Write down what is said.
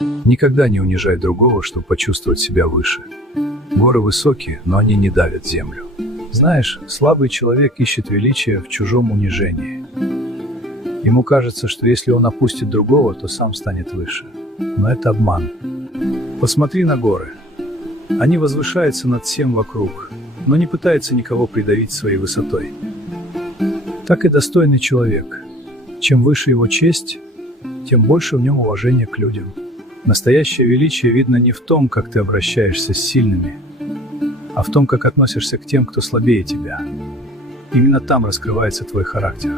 Никогда не унижай другого, чтобы почувствовать себя выше. Горы высокие, но они не давят землю. Знаешь, слабый человек ищет величия в чужом унижении. Ему кажется, что если он опустит другого, то сам станет выше. Но это обман. Посмотри на горы. Они возвышаются над всем вокруг, но не пытаются никого придавить своей высотой. Так и достойный человек. Чем выше его честь, тем больше в нем уважения к людям. Настоящее величие видно не в том, как ты обращаешься с сильными, а в том, как относишься к тем, кто слабее тебя. Именно там раскрывается твой характер.